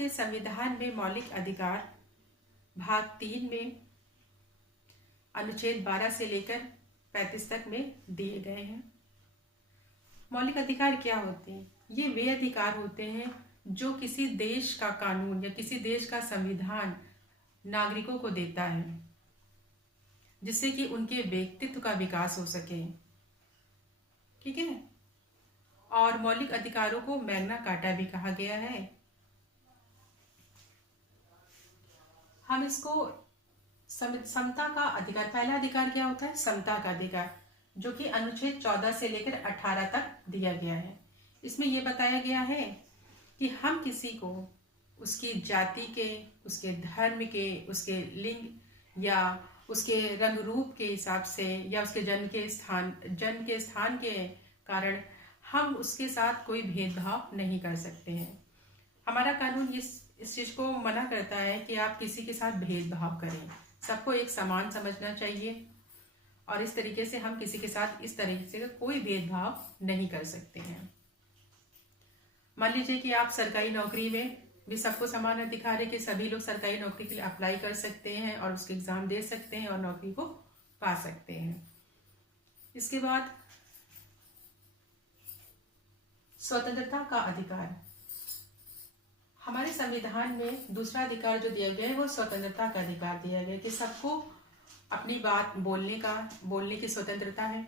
के संविधान में मौलिक अधिकार भाग 3 में अनुच्छेद 12 से लेकर 35 तक में दिए गए हैं। मौलिक अधिकार क्या होते हैं? ये वे अधिकार होते हैं जो किसी देश का कानून या किसी देश का संविधान नागरिकों को देता है, जिससे कि उनके व्यक्तित्व का विकास हो सके। ठीक है। और मौलिक अधिकारों को मैग्ना कार्टा भी कहा गया है। हम इसको समता का अधिकार, पहला अधिकार क्या होता है? समता का अधिकार, जो कि अनुच्छेद 14 से लेकर 18 तक दिया गया है। इसमें यह बताया गया है कि हम किसी को उसकी जाति के, उसके धर्म के, उसके लिंग या उसके रंग रूप के हिसाब से या उसके जन्म के स्थान के कारण हम उसके साथ कोई भेदभाव नहीं कर सकते हैं। हमारा कानून इस चीज को मना करता है कि आप किसी के साथ भेदभाव करें। सबको एक समान समझना चाहिए और इस तरीके से हम किसी के साथ इस तरीके से कोई भेदभाव नहीं कर सकते हैं। मान लीजिए कि आप सरकारी नौकरी में भी सबको समान अधिकार है कि सभी लोग सरकारी नौकरी के लिए अप्लाई कर सकते हैं और उसके एग्जाम दे सकते हैं और नौकरी को पा सकते हैं। इसके बाद स्वतंत्रता का अधिकार। हमारे संविधान में दूसरा अधिकार जो दिया गया है वो स्वतंत्रता का अधिकार दिया गया है कि सबको अपनी बात बोलने की स्वतंत्रता है,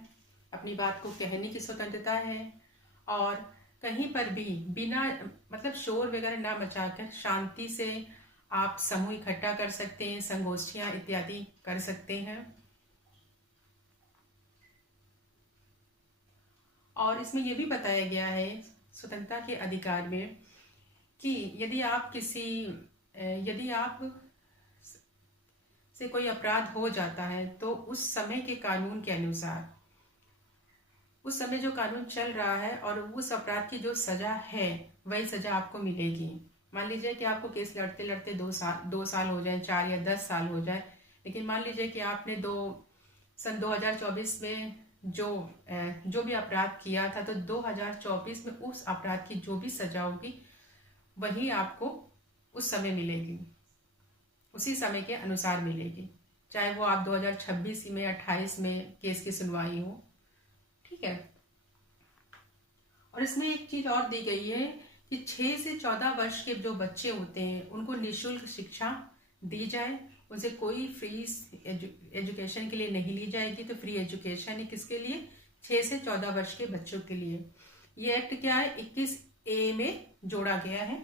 अपनी बात को कहने की स्वतंत्रता है और कहीं पर भी बिना मतलब शोर वगैरह ना मचाकर शांति से आप समूह इकट्ठा कर सकते हैं, संगोष्ठियां इत्यादि कर सकते हैं। और इसमें यह भी बताया गया है स्वतंत्रता के अधिकार में कि यदि आप से कोई अपराध हो जाता है तो उस समय के कानून के अनुसार, उस समय जो कानून चल रहा है और उस अपराध की जो सजा है वही सजा आपको मिलेगी। मान लीजिए कि आपको केस लड़ते लड़ते 2 साल हो जाए, 4 या 10 साल हो जाए, लेकिन मान लीजिए कि आपने सन 2024 में जो भी अपराध किया था तो 2024 में उस अपराध की जो भी सजा होगी वही आपको उस समय मिलेगी, उसी समय के अनुसार मिलेगी, चाहे वो आप 2026 में 28 में केस की सुनवाई हो। ठीक है। और इसमें एक चीज और दी गई है कि 6 से 14 वर्ष के जो बच्चे होते हैं उनको निःशुल्क शिक्षा दी जाए, उनसे कोई फीस एजुकेशन के लिए नहीं ली जाएगी। तो फ्री एजुकेशन है किसके लिए? 6 से 14 वर्ष के बच्चों के लिए। ये एक्ट क्या है? 21A में जोड़ा गया है।